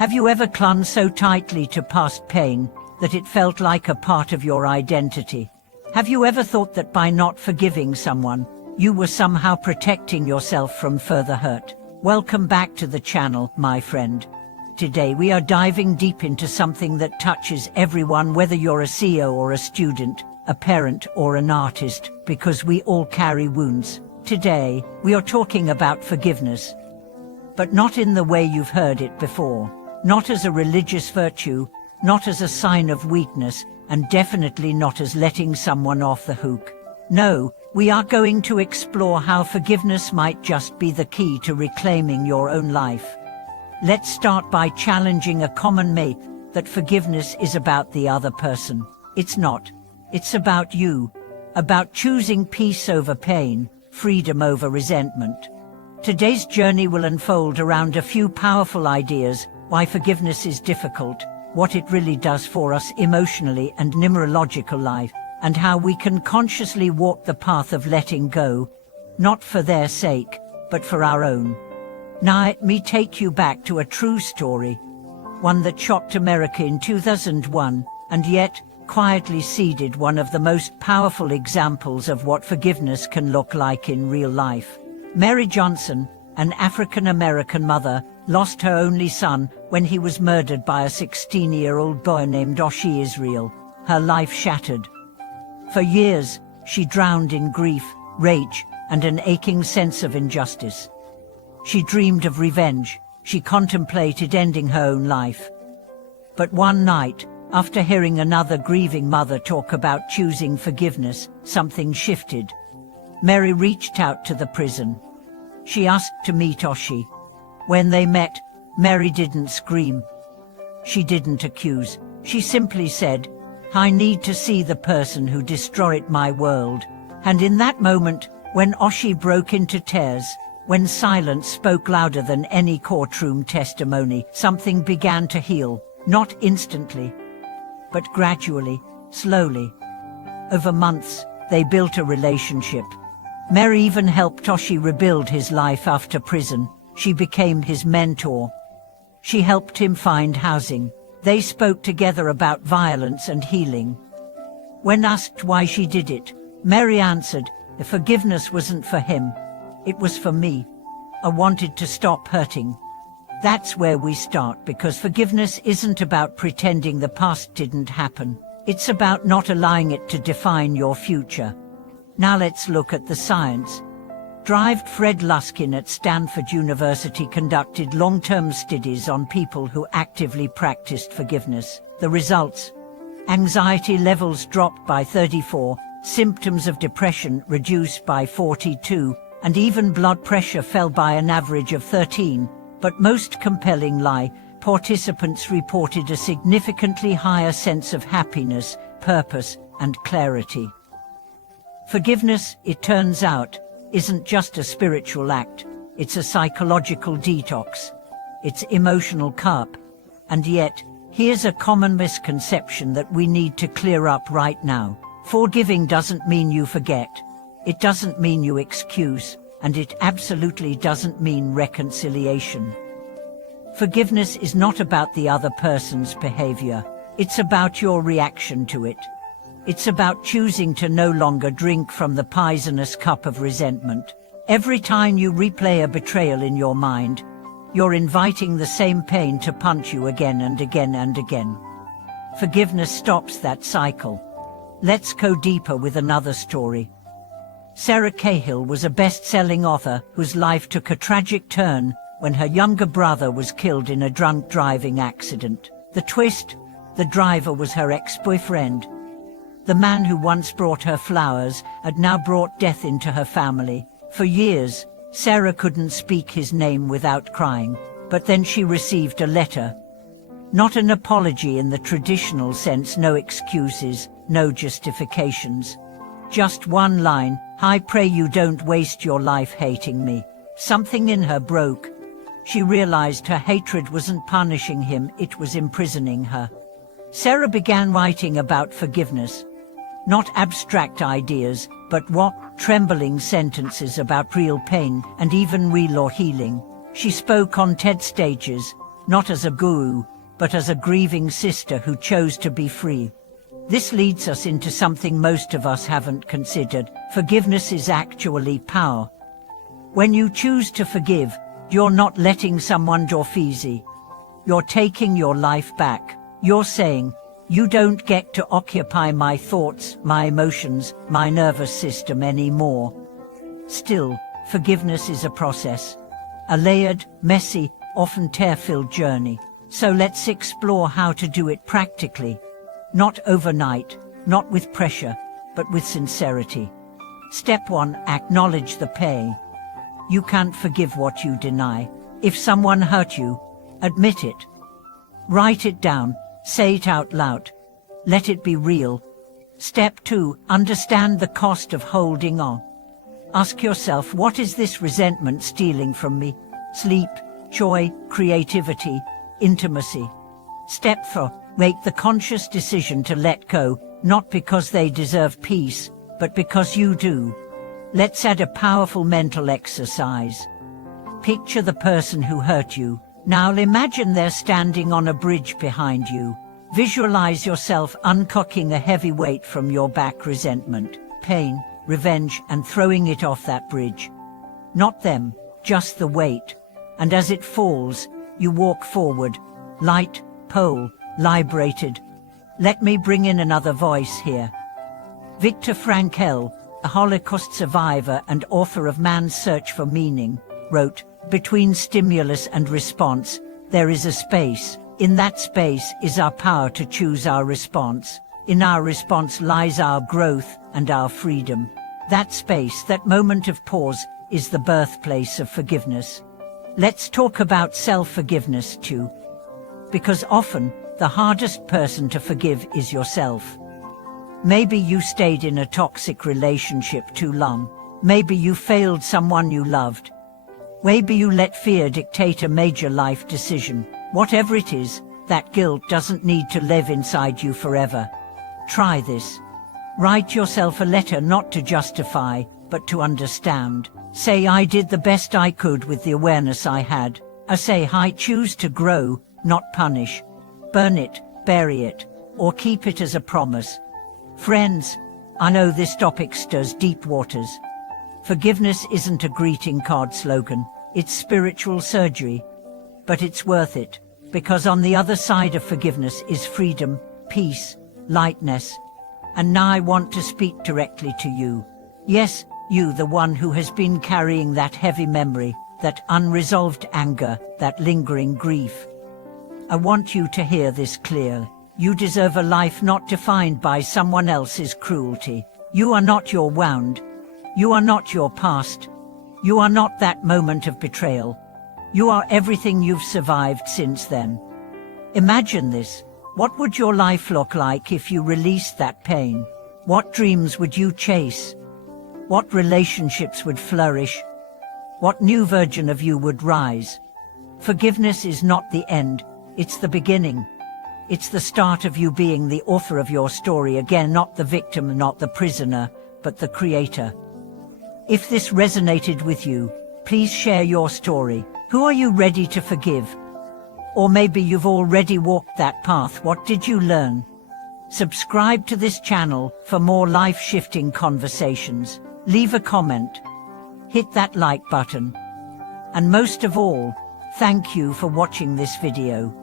Have you ever clung so tightly to past pain that it felt like a part of your identity? Have you ever thought that by not forgiving someone, you were somehow protecting yourself from further hurt? Welcome back to the channel, my friend. Today we are diving deep into something that touches everyone, whether you're a CEO or a student, a parent or an artist, because we all carry wounds. Today, we are talking about forgiveness. But not in the way you've heard it before. Not as a religious virtue, not as a sign of weakness, and definitely not as letting someone off the hook. No, we are going to explore how forgiveness might just be the key to reclaiming your own life. Let's start by challenging a common myth that forgiveness is about the other person. It's not. It's about you. About choosing peace over pain, freedom over resentment. Today's journey will unfold around a few powerful ideas: why forgiveness is difficult, what it really does for us emotionally and neurological life, and how we can consciously walk the path of letting go, not for their sake, but for our own. Now let me take you back to a true story, one that shocked America in 2001, and yet quietly seeded one of the most powerful examples of what forgiveness can look like in real life. Mary Johnson, an African-American mother, lost her only son when he was murdered by a 16-year-old boy named Oshi Israel. Her life shattered. For years, she drowned in grief, rage, and an aching sense of injustice. She dreamed of revenge. She contemplated ending her own life. But one night, after hearing another grieving mother talk about choosing forgiveness, something shifted. Mary reached out to the prison. She asked to meet Oshi. When they met, Mary didn't scream. She didn't accuse. She simply said, "I need to see the person who destroyed my world." And in that moment, when Oshi broke into tears, when silence spoke louder than any courtroom testimony, something began to heal, not instantly, but gradually, slowly. Over months, they built a relationship. Mary even helped Oshi rebuild his life after prison. She became his mentor. She helped him find housing. They spoke together about violence and healing. When asked why she did it, Mary answered, "The forgiveness wasn't for him. It was for me. I wanted to stop hurting." That's where we start, because forgiveness isn't about pretending the past didn't happen. It's about not allowing it to define your future. Now let's look at the science. Fred Luskin at Stanford University conducted long-term studies on people who actively practiced forgiveness. The results: anxiety levels dropped by 34, symptoms of depression reduced by 42, and even blood pressure fell by an average of 13. But most compellingly, participants reported a significantly higher sense of happiness, purpose, and clarity. Forgiveness, it turns out, isn't just a spiritual act. It's a psychological detox. It's emotional carp. And yet, here's a common misconception that we need to clear up right now. Forgiving doesn't mean you forget. It doesn't mean you excuse, and it absolutely doesn't mean reconciliation. Forgiveness is not about the other person's behavior. It's about your reaction to it. It's about choosing to no longer drink from the poisonous cup of resentment. Every time you replay a betrayal in your mind, you're inviting the same pain to punch you again and again and again. Forgiveness stops that cycle. Let's go deeper with another story. Sarah Cahill was a best-selling author whose life took a tragic turn when her younger brother was killed in a drunk driving accident. The twist: the driver was her ex-boyfriend. The man who once brought her flowers had now brought death into her family. For years, Sarah couldn't speak his name without crying, but then she received a letter. Not an apology in the traditional sense, no excuses, no justifications. Just one line: "I pray you don't waste your life hating me." Something in her broke. She realized her hatred wasn't punishing him, it was imprisoning her. Sarah began writing about forgiveness. Not abstract ideas, but trembling sentences about real pain and even real healing. She spoke on TED stages, not as a guru, but as a grieving sister who chose to be free. This leads us into something most of us haven't considered. Forgiveness is actually power. When you choose to forgive, you're not letting someone off easy. You're taking your life back. You're saying, you don't get to occupy my thoughts, my emotions, my nervous system anymore. Still, forgiveness is a process. A layered, messy, often tear-filled journey. So let's explore how to do it practically. Not overnight, not with pressure, but with sincerity. Step 1. Acknowledge the pain. You can't forgive what you deny. If someone hurt you, admit it. Write it down, say it out loud. Let it be real. Step 2. Understand the cost of holding on. Ask yourself, what is this resentment stealing from me? Sleep, joy, creativity, intimacy. Step 4. Make the conscious decision to let go, not because they deserve peace, but because you do. Let's add a powerful mental exercise. Picture the person who hurt you. Now imagine they're standing on a bridge behind you. Visualize yourself uncocking a heavy weight from your back, resentment, pain, revenge, and throwing it off that bridge. Not them, just the weight. And as it falls, you walk forward, light, pole, liberated. Let me bring in another voice here. Viktor Frankl, a Holocaust survivor and author of Man's Search for Meaning, wrote, "Between stimulus and response, there is a space. In that space is our power to choose our response. In our response lies our growth and our freedom." That space, that moment of pause, is the birthplace of forgiveness. Let's talk about self-forgiveness too. Because often, the hardest person to forgive is yourself. Maybe you stayed in a toxic relationship too long. Maybe you failed someone you loved. Maybe you let fear dictate a major life decision. Whatever it is, that guilt doesn't need to live inside you forever. Try this. Write yourself a letter, not to justify, but to understand. Say, I did the best I could with the awareness I had. Or say, I choose to grow, not punish. Burn it, bury it, or keep it as a promise. Friends, I know this topic stirs deep waters. Forgiveness isn't a greeting card slogan, it's spiritual surgery. But it's worth it, because on the other side of forgiveness is freedom, peace, lightness. And now I want to speak directly to you. Yes, you, the one who has been carrying that heavy memory, that unresolved anger, that lingering grief. I want you to hear this clearly. You deserve a life not defined by someone else's cruelty. You are not your wound. You are not your past. You are not that moment of betrayal. You are everything you've survived since then. Imagine this. What would your life look like if you released that pain? What dreams would you chase? What relationships would flourish? What new version of you would rise? Forgiveness is not the end, it's the beginning. It's the start of you being the author of your story again, not the victim, not the prisoner, but the creator. If this resonated with you, please share your story. Who are you ready to forgive? Or maybe you've already walked that path. What did you learn? Subscribe to this channel for more life-shifting conversations. Leave a comment. Hit that like button. And most of all, thank you for watching this video.